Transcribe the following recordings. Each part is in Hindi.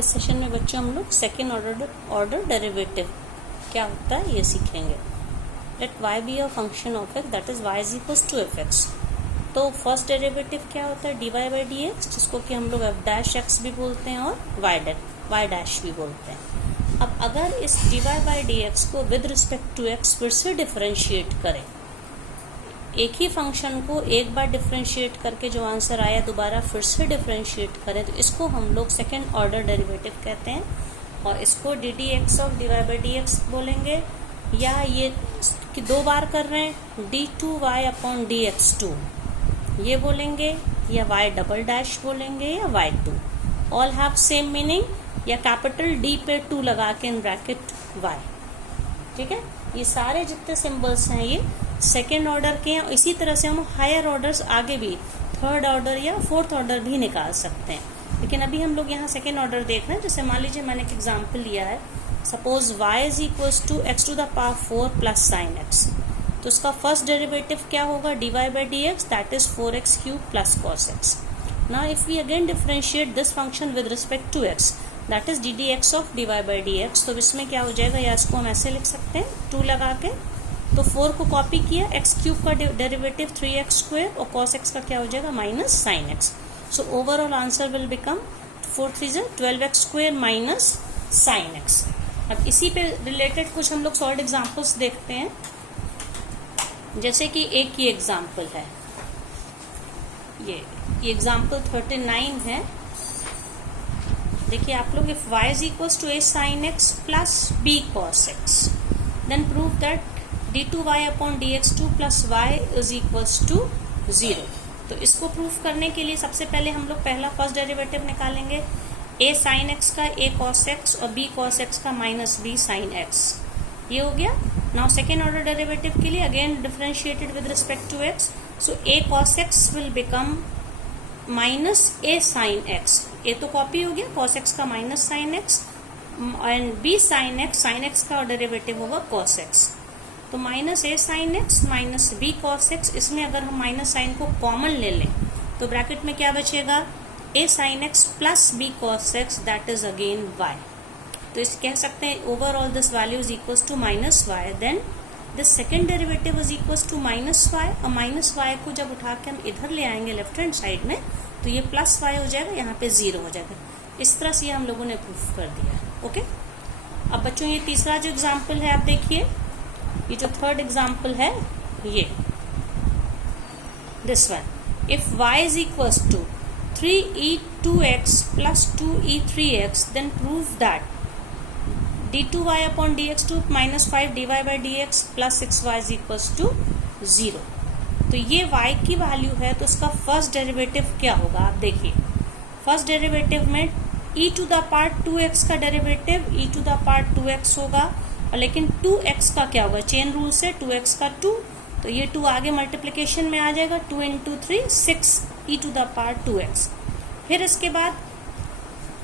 इस सेशन में बच्चों हम लोग सेकेंड ऑर्डर डेरिवेटिव क्या होता है ये सीखेंगे। Let y be a function of x that is y is equals to f x. तो फर्स्ट डेरिवेटिव क्या होता है dy बाई डी एक्स, जिसको कि हम लोग f डैश x भी बोलते हैं और y डैश भी बोलते हैं। अब अगर इस dy बाई डी एक्स को विद रिस्पेक्ट टू x फिर से डिफरेंशिएट करें, एक ही फंक्शन को एक बार डिफरेंशिएट करके जो आंसर आया दोबारा फिर से डिफरेंशिएट करें, तो इसको हम लोग सेकेंड ऑर्डर डेरिवेटिव कहते हैं। और इसको d d x of d y by d x बोलेंगे, या ये कि दो बार कर रहे हैं d two y upon d x two ये बोलेंगे, या वाई डबल डैश बोलेंगे, या y two, all have same meaning, या कैपिटल डी पे टू लगा के इन ब्रैकेट वाई। ठीक है, ये सारे जितने सिंबल्स हैं ये सेकेंड ऑर्डर के हैं। इसी तरह से हम हायर ऑर्डर्स आगे भी थर्ड ऑर्डर या फोर्थ ऑर्डर भी निकाल सकते हैं, लेकिन अभी हम लोग यहाँ सेकेंड ऑर्डर देख रहे हैं। जैसे मान लीजिए मैंने एक एग्जांपल लिया है, suppose y is equals to x to the power 4 plus sine x, तो इसका फर्स्ट डेरिवेटिव क्या होगा d y by d x, that is 4x cube plus cos x. Now if we again differentiate this function with respect to x, that is d d x of d y by d x, तो इसमें क्या हो जाएगा, या इसको हम ऐसे लिख सकते हैं 2 लगा के, तो 4 को कॉपी किया, एक्स क्यूब का डेरिवेटिव 3x स्क्वायर और cos x का क्या हो जाएगा minus sine x. So overall answer will become 4 3 12x square minus sine x. अब इसी पे रिलेटेड कुछ हम लोग सॉल्व एग्जांपल्स देखते हैं। जैसे कि एक ही एग्जांपल है, ये एग्जांपल 39 है। देखिए आप लोग, if y is equals to a sin x plus b cos x, then prove that d2y upon dx2 plus y is equals to 0। तो इसको प्रूफ करने के लिए सबसे पहले हम लोग पहला फर्स्ट डेरिवेटिव निकालेंगे, a sin x का a cos x और b cos x का माइनस b sin x, ये हो गया। नाउ सेकेंड ऑर्डर डेरिवेटिव के लिए again differentiated with respect to x, so a cos x will become minus a sin x, a तो कॉपी हो गया, cos x का minus sin x and b sin x का डेरिवेटिव होगा cos x, तो minus a sin x minus b cos x। इसमें अगर हम माइनस साइन को कॉमन ले लें तो ब्रैकेट में क्या बचेगा, a sin x plus b cos x, that is again y। तो इस कह सकते हैं overall this value is equals to minus y, then this second derivative is equals to minus y, और माइनस y को जब उठा के हम इधर ले आएंगे लेफ्ट हैंड साइड में, तो ये प्लस y हो जाएगा, यहाँ पे 0 हो जाएगा। इस तरह से ये हम लोगों ने प्रूफ कर दिया। ओके, अब बच्चों ये तीसरा जो एग्जाम्पल है आप देखिए, ये जो थर्ड एग्जाम्पल है ये this one, if y is equals to 3e2x plus 2e3x, then prove that d2y upon dx2 minus 5 dy by dx plus 6y is equals to 0। तो ये y की वैल्यू है, तो इसका फर्स्ट डेरिवेटिव क्या होगा आप देखिए। फर्स्ट डेरिवेटिव में e to the power 2x का derivative e to the power 2x होगा, और लेकिन 2x का क्या होगा, चेन रूल से 2x का 2, तो ये 2 आगे मल्टीप्लिकेशन में आ जाएगा, 2 into 3 6 e to the power 2x। फिर इसके बाद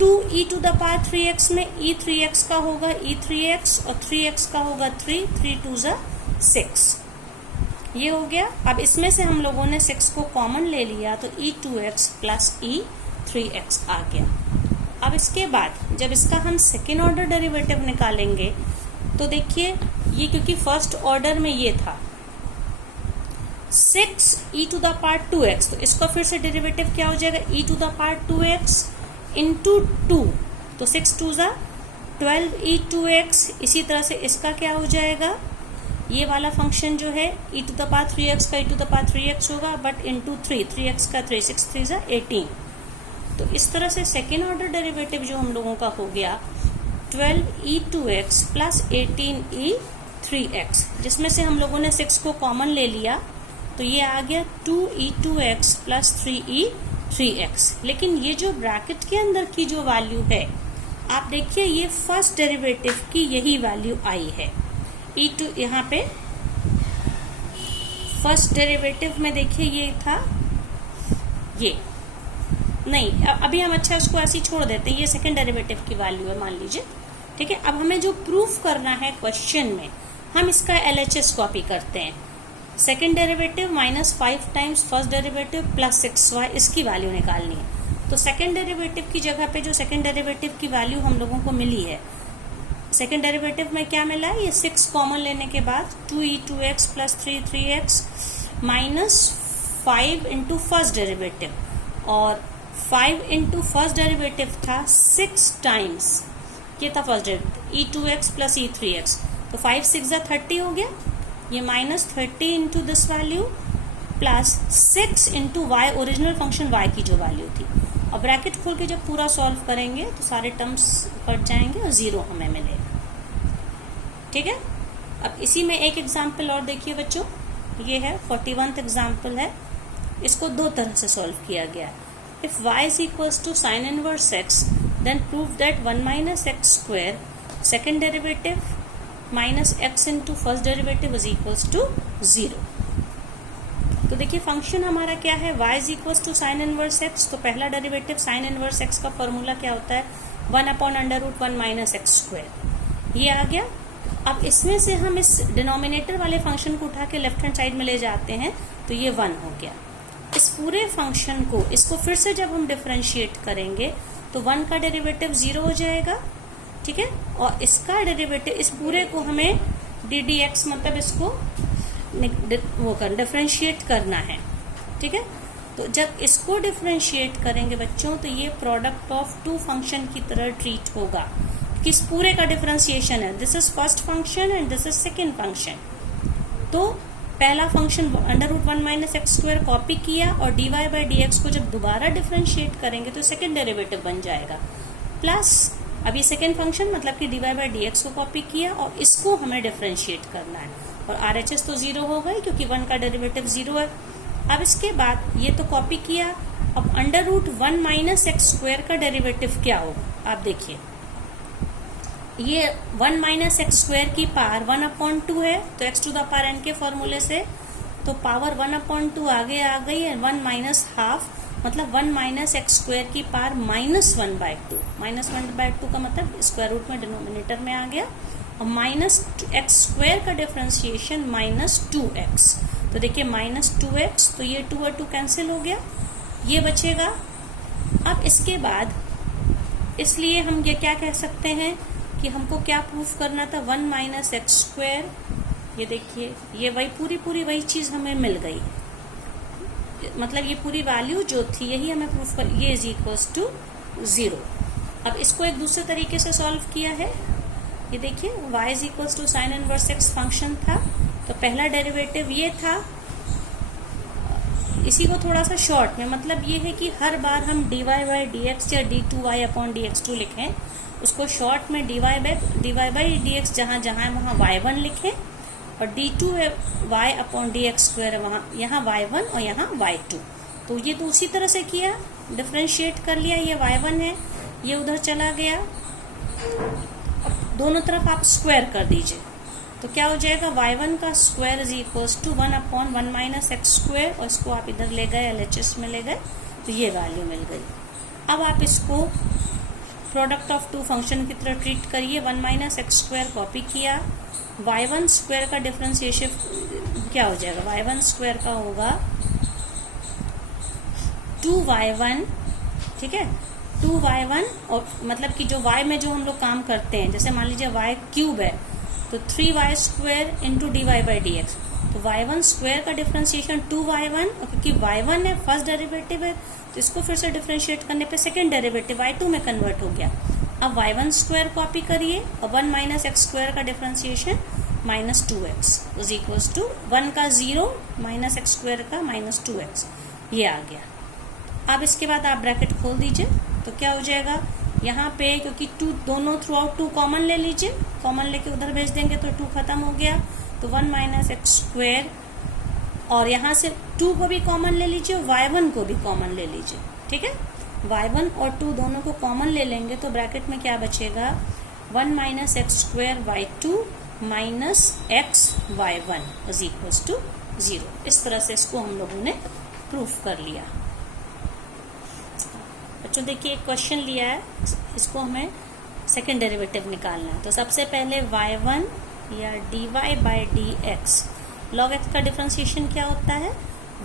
2 e to the power 3x में e3x का होगा e3x, और 3x का होगा 3 2 6, ये हो गया। अब इसमें से हम लोगों ने 6 को कॉमन ले लिया, तो e2x प्लस e3x आ गया। अब इसके बाद जब इसका हम सेकेंड ऑर्डर डेरिवेटिव निकालेंगे, तो देखिए ये क्योंकि फर्स्ट ऑर्डर में ये था 6 e to the power 2x, तो इसका फिर से डेरिवेटिव क्या हो जाएगा, e to the power 2x into 2, तो 6 2 12 e2x। इसी तरह से इसका क्या हो जाएगा, ये वाला फंक्शन जो है e to the power 3x का e to the power 3x होगा, बट इंटू 3x का 3 6 3 18। तो इस तरह से सेकेंड ऑर्डर डेरिवेटिव जो हम लोगों का हो गया 12e2x प्लस 18e3x, जिसमें से हम लोगों ने 6 को कॉमन ले लिया, तो ये आ गया 2e2x प्लस 3e3x। लेकिन ये जो ब्रैकेट के अंदर की जो वैल्यू है आप देखिए, ये फर्स्ट डेरिवेटिव की यही वैल्यू आई है। e2 यहाँ पे फर्स्ट डेरिवेटिव में देखिए ये था, ये नहीं, अभी हम अच्छा इसको ऐसे ही छोड़ देते हैं, ये सेकंड डेरिवेटिव की वैल्यू है मान लीजिए। ठीक है, अब हमें जो प्रूफ करना है क्वेश्चन में, हम इसका LHS कॉपी करते हैं। Second derivative minus 5 times first derivative plus 6y, इसकी वैल्यू निकालनी है। तो सेकेंड डेरिवेटिव की जगह पे जो सेकेंड डेरिवेटिव की वैल्यू हम लोगों को मिली है, सेकेंड डेरिवेटिव में क्या मिला है, ये 6 कॉमन लेने के बाद 2e2x plus 3x minus 5 into first derivative, और 5 इंटू फर्स्ट डेरिवेटिव था 6 टाइम्स, ये था first derivative e2x plus e3x, तो 5 6 30 हो गया, ये minus 30 into this value plus 6 into y, original function y की जो वैल्यू थी। और ब्रैकेट खोल के जब पूरा सॉल्व करेंगे तो सारे टर्म्स कट जाएंगे और 0 हमें मिलेगा। ठीक है, अब इसी में एक एग्जाम्पल और देखिए बच्चों, ये है 41th एग्जाम्पल है, इसको दो तरह से सॉल्व किया गया है। If y is equals to sine inverse x, then prove that 1 minus x square second derivative minus x into first derivative is equals to 0। तो देखिए फंक्शन हमारा क्या है, y is equals to sine inverse x, तो पहला डेरिवेटिव साइन इनवर्स x का फॉर्मूला क्या होता है, 1/√1 माइनस एक्स स्क्वायर, ये आ गया। अब इसमें से हम इस डिनोमिनेटर वाले फंक्शन को उठा के लेफ्ट हैंड साइड में ले जाते हैं तो ये 1 हो गया। इस पूरे फंक्शन को, इसको फिर से जब हम डिफरेंशिएट करेंगे तो 1 का डेरिवेटिव 0 हो जाएगा। ठीक है, और इसका डेरिवेटिव, इस पूरे को हमें ddx मतलब इसको वो कर डिफरेंशिएट करना है। ठीक है, तो जब इसको डिफरेंशिएट करेंगे बच्चों तो ये प्रोडक्ट ऑफ टू फंक्शन की तरह ट्रीट होगा, किस पूरे का डिफरेंशिएशन है, this is first function and this is second function. तो पहला function √1 minus x square copy किया और dy बाई dx को जब दोबारा डिफरेंशिएट करेंगे तो सेकेंड डेरिवेटिव बन जाएगा, प्लस अब ये सेकेंड फंक्शन मतलब कि dy बाई dx को कॉपी किया और इसको हमें डिफरेंशिएट करना है, और RHS तो 0 हो गई क्योंकि 1 का डेरिवेटिव 0 है। अब इसके बाद ये तो कॉपी किया, अब √1 माइनस एक्स स्क्वायर का डेरिवेटिव क्या होगा, आप देखिए, ये 1 माइनस एक्स स्क्वायर की पावर 1/2 है, तो x to the power n के फॉर्मूले से तो पावर 1/2 आगे आ गई है, 1 माइनस हाफ मतलब 1 माइनस एक्स स्क्वायर की पावर -1/2, -1/2 का मतलब स्क्वायर रूट में डिनोमिनेटर में आ गया, और माइनस एक्स स्क्वायर का डिफरेंशिएशन -2x, तो देखिए -2x, तो ये 2 और 2 कैंसिल हो गया, ये बचेगा। अब इसके बाद इसलिए हम ये क्या कह सकते हैं कि हमको क्या प्रूफ करना था, 1 माइनस एक्स स्क्वायर, ये देखिए ये वही पूरी वही चीज हमें मिल गई, मतलब ये पूरी वैल्यू जो थी यही हमें प्रूफ कर, ये इज इक्वल्स टू 0। अब इसको एक दूसरे तरीके से सॉल्व किया है, ये देखिए y is equals to sine inverse x function था, तो पहला डेरिवेटिव ये था, इसी को थोड़ा सा शॉर्ट में, मतलब ये है कि हर बार हम dy बाई dx या d2y अपॉन dx2 लिखें, उसको शॉर्ट में dy बाई dx जहाँ जहाँ है वहाँ y1 लिखें, और d2y अपॉन dx स्क्वायर वहाँ, यहाँ y1 और यहाँ y2। तो ये तो उसी तरह से किया, डिफरेंशिएट कर लिया, ये y1 है, ये उधर चला गया, अब दोनों तरफ आप स्क्वायर कर दीजिए, तो क्या हो जाएगा, y1 का square is equals to 1/1 minus x square, और इसको आप इधर ले गए LHS में ले गए, तो ये वैल्यू मिल गई। अब आप इसको प्रोडक्ट ऑफ टू फंक्शन की तरह ट्रीट करिए, 1 माइनस एक्स स्क्वायर कॉपी किया, y1 स्क्वायर का डिफरेंशिएशन क्या हो जाएगा, y1 स्क्वायर का होगा 2y1, ठीक है, 2y1, और मतलब कि जो y में जो हम लोग काम करते हैं, जैसे मान लीजिए y क्यूब है तो 3y square into dy by dx, तो y1 स्क्वायर का डिफरेंशिएशन 2y1, और क्योंकि y1 है फर्स्ट डेरिवेटिव है तो इसको फिर से डिफरेंशिएट करने पे सेकेंड डेरिवेटिव y2 में कन्वर्ट हो गया। अब y1 स्क्वायर कॉपी करिए और 1 माइनस एक्स स्क्वायर का differentiation -2x is equals to 1 का 0 माइनस एक्स स्क्वायर का -2x, ये आ गया। अब इसके बाद आप ब्रैकेट खोल दीजिए, तो क्या हो जाएगा, यहाँ पे क्योंकि 2 दोनों थ्रू आउट 2 कॉमन ले लीजिए, कॉमन लेके उधर भेज देंगे तो 2 खत्म हो गया, तो 1 माइनस एक्स स्क्वायर, और यहाँ से 2 को भी कॉमन ले लीजिए, y1 को भी कॉमन ले लीजिए, ठीक है, y1 और 2 दोनों को कॉमन ले लेंगे तो ब्रैकेट में क्या बचेगा, 1 minus x square y2 minus x y1 is equals to 0। इस तरह से इसको हम लोगों ने प्रूफ कर लिया। बच्चों देखिए एक क्वेश्चन लिया है, इसको हमें सेकेंड डेरिवेटिव निकालना है, तो सबसे पहले y1 या dy by dx, log x का डिफरेंशिएशन क्या होता है,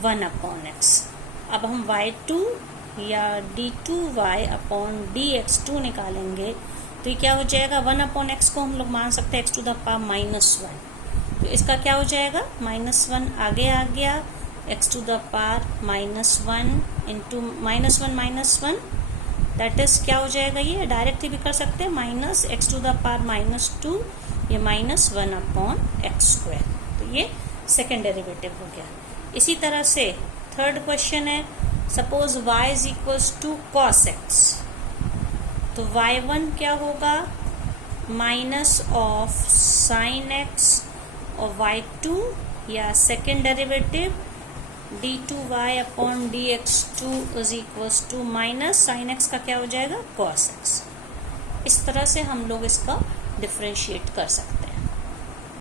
1/x। अब हम y2 या d2y अपॉन dx2 निकालेंगे तो ये क्या हो जाएगा, 1/x को हम लोग मान सकते हैं x टू द पावर -1, तो इसका क्या हो जाएगा, -1 आगे आ गया, x to the power -1 into -1 that is क्या हो जाएगा, ये डायरेक्ट भी कर सकते हैं, -x टू द पावर -2 ये -1/x²। तो ये सेकेंड डेरिवेटिव हो गया। इसी तरह से थर्ड क्वेश्चन है, suppose y is equals to cos x, तो y1 क्या होगा, माइनस ऑफ साइन x, और y2 या second derivative d2y upon dx2 is equals to minus sine x का क्या हो जाएगा, cos x। इस तरह से हम लोग इसका डिफ्रेंशिएट कर सकते हैं।